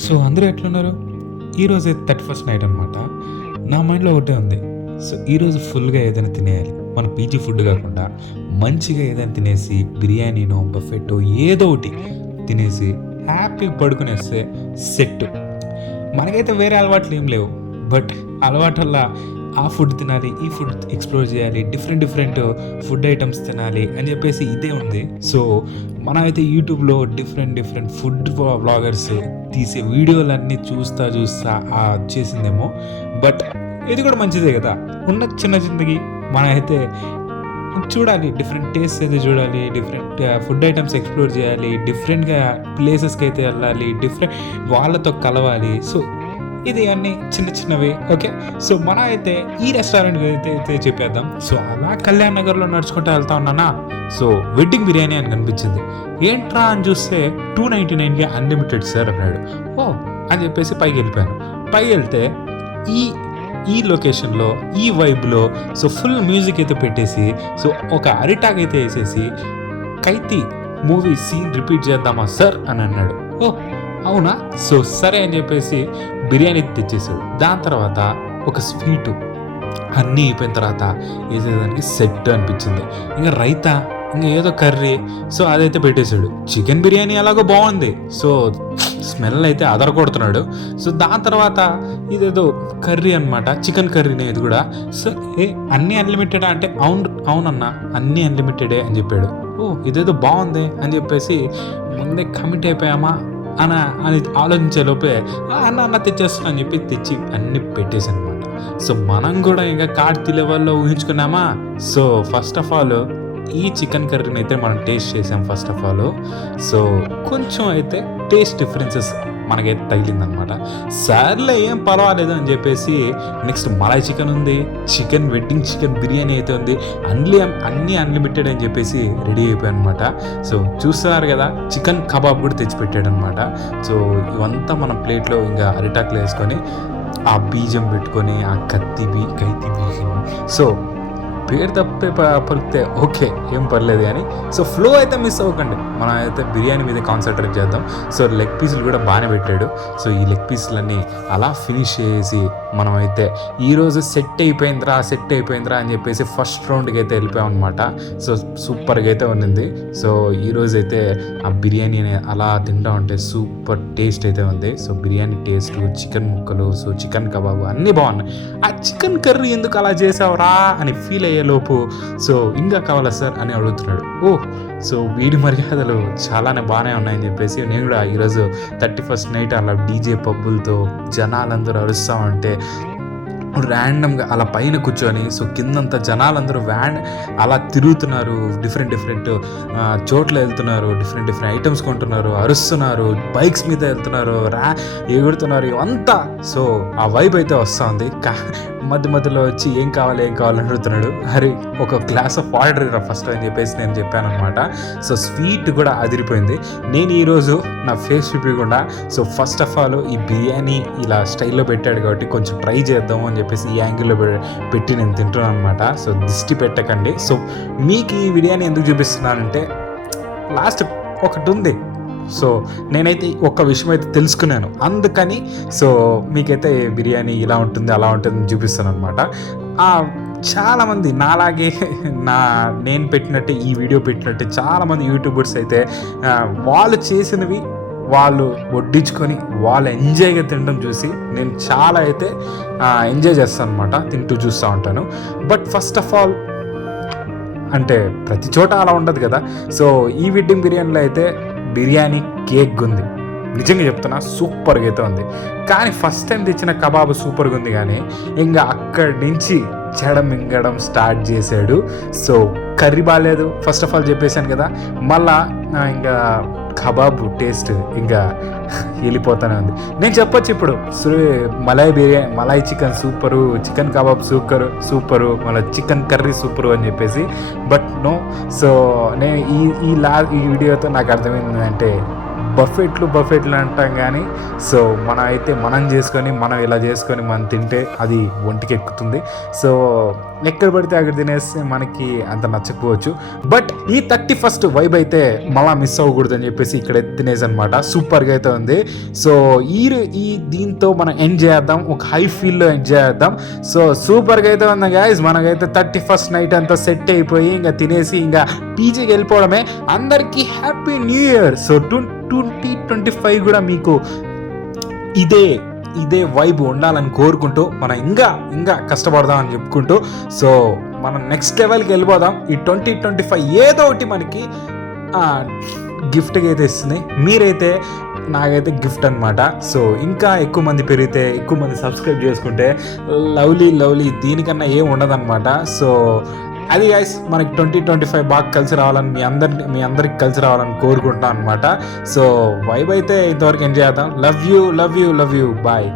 So అందరూ ఎట్లున్నారు? ఈరోజు 31st నైట్ అనమాట. నా మైండ్‌లో ఒకటే ఉంది. సో ఈరోజు ఫుల్‌గా ఏదైనా తినేయాలి. మన పీజీ ఫుడ్ కాకుండా మంచిగా ఏదైనా తినేసి బిర్యానీనో, బఫెట్టో ఏదో ఒకటి తినేసి హ్యాపీగా పడుకునేస్తే సెట్. మనకైతే వేరే అలవాట్లు ఏం లేవు. బట్ అలవాటల్లా ఆ ఫుడ్ తినాలి, ఈ ఫుడ్ ఎక్స్‌ప్లోర్ చేయాలి, డిఫరెంట్ ఫుడ్ ఐటమ్స్ తినాలి అని చెప్పేసి ఇదే ఉంది. సో మనమైతే యూట్యూబ్‌లో డిఫరెంట్ ఫుడ్ వ్లాగర్స్ తీసే వీడియోలన్నీ చూస్తా చేసిందేమో. బట్ ఇది కూడా మంచిదే కదా! ఉన్న చిన్న జిందగీ మనమైతే చూడాలి. డిఫరెంట్ టేస్ట్స్ అయితే చూడాలి. డిఫరెంట్ ఫుడ్ ఐటమ్స్ ఎక్స్‌ప్లోర్ చేయాలి. డిఫరెంట్‌గా ప్లేసెస్‌కి అయితే వెళ్ళాలి. వాళ్ళతో కలవాలి. సో ఇది అన్నీ చిన్నవి. ఓకే. సో మనం అయితే ఈ రెస్టారెంట్‌కి అయితే చెప్పేద్దాం. సో అలా కళ్యాణ్ నగర్‌లో నడుచుకుంటూ వెళ్తా ఉన్నానా, సో వెడ్డింగ్ బిర్యానీ అని కనిపించింది. ఏంట్రా అని చూస్తే 299కి అన్లిమిటెడ్ సార్ అన్నాడు. ఓహ్! అని చెప్పేసి పైకెళ్ళిపోయాను. పైకెళ్తే ఈ లొకేషన్‌లో, ఈ వైబ్‌లో సో ఫుల్ మ్యూజిక్ అయితే పెట్టేసి, సో ఒక అరిటాక్ అయితే ఏసేసి, కైతి మూవీ సీన్ రిపీట్ చేద్దామా సార్ అని అన్నాడు. ఓహ్! అవునా? సో సరే అని చెప్పేసి బిర్యానీ తెచ్చేసాడు. దాని తర్వాత ఒక స్వీటు అన్నీ అయిపోయిన తర్వాత వేసేదానికి సెట్ అనిపించింది. ఇంకా రైతా, ఇంకా ఏదో కర్రీ, సో అదైతే పెట్టేశాడు. చికెన్ బిర్యానీ ఎలాగో బాగుంది. సో స్మెల్ అయితే అదరగొడుతున్నాడు. సో దాని తర్వాత ఇదేదో కర్రీ అనమాట, చికెన్ కర్రీనే ఇది కూడా. సో అన్నీ అన్లిమిటెడా అంటే అవునన్నా అన్నీ అన్లిమిటెడే అని చెప్పాడు. ఓ ఇదేదో బాగుంది అని చెప్పేసి ముందే కమిట్ అయిపోయామా అని ఆలోచించే లోపే అన్న తెచ్చేస్తున్నా అని చెప్పి తెచ్చి అన్ని పెట్టేసాను అనమాట. సో మనం కూడా ఇంకా కార్తీ లెవెల్లో ఊహించుకున్నామా. సో ఫస్ట్ ఆఫ్ ఆల్ ఈ చికెన్ కర్రీని అయితే మనం టేస్ట్ చేసాం ఫస్ట్ ఆఫ్ ఆల్. సో కొంచెం అయితే టేస్ట్ డిఫరెన్సెస్ మనకైతే తగిలిందనమాట. సర్లే ఏం పర్వాలేదు అని చెప్పేసి నెక్స్ట్ మలాయ్ చికెన్ ఉంది, వెడ్డింగ్ చికెన్ బిర్యానీ అయితే ఉంది, అన్నీ అన్లిమిటెడ్ అని చెప్పేసి రెడీ అయిపోయాయి అనమాట. సో చూస్తున్నారు కదా, చికెన్ కబాబ్ కూడా తెచ్చిపెట్టాడు అనమాట. సో ఇవంతా మన ప్లేట్లో ఇంకా అరిటాకులు వేసుకొని ఆ బీజం పెట్టుకొని ఆ కైతి బీజం, సో పేరు తప్పే పలికితే ఓకే ఏం పర్లేదు కానీ సో ఫ్లో అయితే మిస్ అవ్వకండి. మనం అయితే బిర్యానీ మీద కాన్సన్ట్రేట్ చేద్దాం. సో లెగ్ పీసులు కూడా బాగానే పెట్టాడు. సో ఈ లెగ్ పీసులన్నీ అలా ఫినిష్ చేసి మనం అయితే ఈరోజు సెట్ అయిపోయిందిరా అని చెప్పేసి ఫస్ట్ రౌండ్కి అయితే వెళ్ళిపోయాం అనమాట. సో సూపర్గా అయితే ఉన్నింది. సో ఈరోజు అయితే ఆ బిర్యానీ అలా తింటా ఉంటే సూపర్ టేస్ట్ అయితే ఉంది. సో బిర్యానీ టేస్ట్, చికెన్ ముక్కలు, సో చికెన్ కబాబు అన్నీ బాగున్నాయి. ఆ చికెన్ కర్రీ ఎందుకు అలా చేసావురా అని ఫీల్ అయ్యేలోపు సో ఇంకా కావాలా సార్ అని అడుగుతున్నాడు. ఓహ్! సో వీడి మర్యాదలు చాలానే బాగానే ఉన్నాయని చెప్పేసి నేను కూడా ఈరోజు 31st నైట్ అలా డీజే పబ్బులతో జనాలందరూ అరుస్తూ ఉంటే ర్యాండమ్గా అలా పైన కూర్చొని, సో కిందంతా జనాలందరూ అలా తిరుగుతున్నారు, డిఫరెంట్ చోట్ల వెళ్తున్నారు, డిఫరెంట్ ఐటమ్స్ కొంటున్నారు, అరుస్తున్నారు, బైక్స్ మీద వెళ్తున్నారు, ఎగురుతున్నారు, ఇవంతా. సో ఆ వైబ్ అయితే వస్తూ ఉంది. మధ్యలో వచ్చి ఏం కావాలి అడుగుతున్నాడు. అరే ఒక గ్లాస్ ఆఫ్ వాటర్ రా ఫస్ట్ అని చెప్పేసి నేను చెప్పాను అనమాట. సో స్వీట్ కూడా అదిరిపోయింది. నేను ఈరోజు నా ఫేస్ చూపించకుండా సో ఫస్ట్ ఆఫ్ ఆల్ ఈ బిర్యానీ ఇలా స్టైల్లో పెట్టాడు కాబట్టి కొంచెం ట్రై చేద్దాము అని చెప్పేసి ఈ యాంగిల్లో పెట్టి నేను తింటున్నాను అనమాట. సో దిష్టి పెట్టకండి. సో మీకు ఈ బిర్యానీ ఎందుకు చూపిస్తున్నానంటే లాస్ట్ ఒకటి ఉంది. సో నేనైతే ఒక్క విషయం అయితే తెలుసుకున్నాను, అందుకని సో మీకైతే బిర్యానీ ఇలా ఉంటుంది అలా ఉంటుంది చూపిస్తాను అనమాట. చాలామంది నాలాగే నేను పెట్టినట్టే ఈ వీడియో పెట్టినట్టే చాలామంది యూట్యూబర్స్ అయితే వాళ్ళు చేసినవి వాళ్ళు వడ్డించుకొని వాళ్ళు ఎంజాయ్గా తినడం చూసి నేను చాలా అయితే ఎంజాయ్ చేస్తాను అనమాట, తింటూ చూస్తూ ఉంటాను. బట్ ఫస్ట్ ఆఫ్ ఆల్ అంటే ప్రతి చోట అలా ఉండదు కదా. సో ఈ వెడ్డింగ్ బిర్యానీలో అయితే బిర్యానీ కేక్ ఉంది, నిజంగా చెప్తున్నా సూపర్గా అయితే ఉంది. కానీ ఫస్ట్ టైం తెచ్చిన కబాబ్ సూపర్గా ఉంది, కానీ ఇంకా అక్కడి నుంచి మింగడం స్టార్ట్ చేశాడు. సో కర్రీ బాగాలేదు ఫస్ట్ ఆఫ్ ఆల్ చెప్పేశాను కదా, మళ్ళా ఇంకా కబాబ్ టేస్ట్ ఇంకా వెళ్ళిపోతూనే ఉంది. నేను చెప్పొచ్చు ఇప్పుడు Malay chicken super, chicken kebab super, మళ్ళీ చికెన్ కర్రీ సూపరు అని చెప్పేసి. But no. సో నేను ఈ వీడియోతో నాకు అర్థమైంది అంటే బఫెట్లు అంటాం కానీ సో మనం ఇలా చేసుకొని మనం తింటే అది ఒంటికి ఎక్కుతుంది. సో ఎక్కడ పడితే అక్కడ తినేస్తే మనకి అంత నచ్చకపోవచ్చు. బట్ ఈ 31st వైబ్ అయితే మళ్ళా మిస్ అవ్వకూడదు అని చెప్పేసి ఇక్కడ తినేసి అనమాట. సూపర్గా అయితే ఉంది. సో ఈ దీంతో మనం ఎంజాయ్ చేద్దాం, ఒక హై ఫీల్లో ఎంజాయ్ చేద్దాం. సో సూపర్గా అయితే ఉంది గైస్. మనకైతే 31st నైట్ అంతా సెట్ అయిపోయి ఇంకా తినేసి ఇంకా పీజీకి వెళ్ళిపోవడమే. అందరికీ హ్యాపీ న్యూ ఇయర్. సో 2025 కూడా మీకు ఇదే వైబ్ ఉండాలని కోరుకుంటూ మనం ఇంకా కష్టపడదామని చెప్పుకుంటూ సో మనం నెక్స్ట్ లెవెల్కి వెళ్ళిపోదాం. ఈ 2025 ఏదో ఒకటి మనకి గిఫ్ట్గా అయితే ఇస్తుంది. మీరైతే నాకైతే గిఫ్ట్ అనమాట. సో ఇంకా ఎక్కువ మంది పెరిగితే, ఎక్కువ మంది సబ్స్క్రైబ్ చేసుకుంటే లవ్లీ దీనికన్నా ఏం ఉండదన్నమాట. సో అది గైస్ మనకి 2025 బాగా కలిసి రావాలని మీ అందరికి కలిసి రావాలని కోరుకుంటున్నాను అనమాట. సో వైబ్ అయితే ఇంతవరకు ఎంజాయ్ చేద్దాం. Love you bye.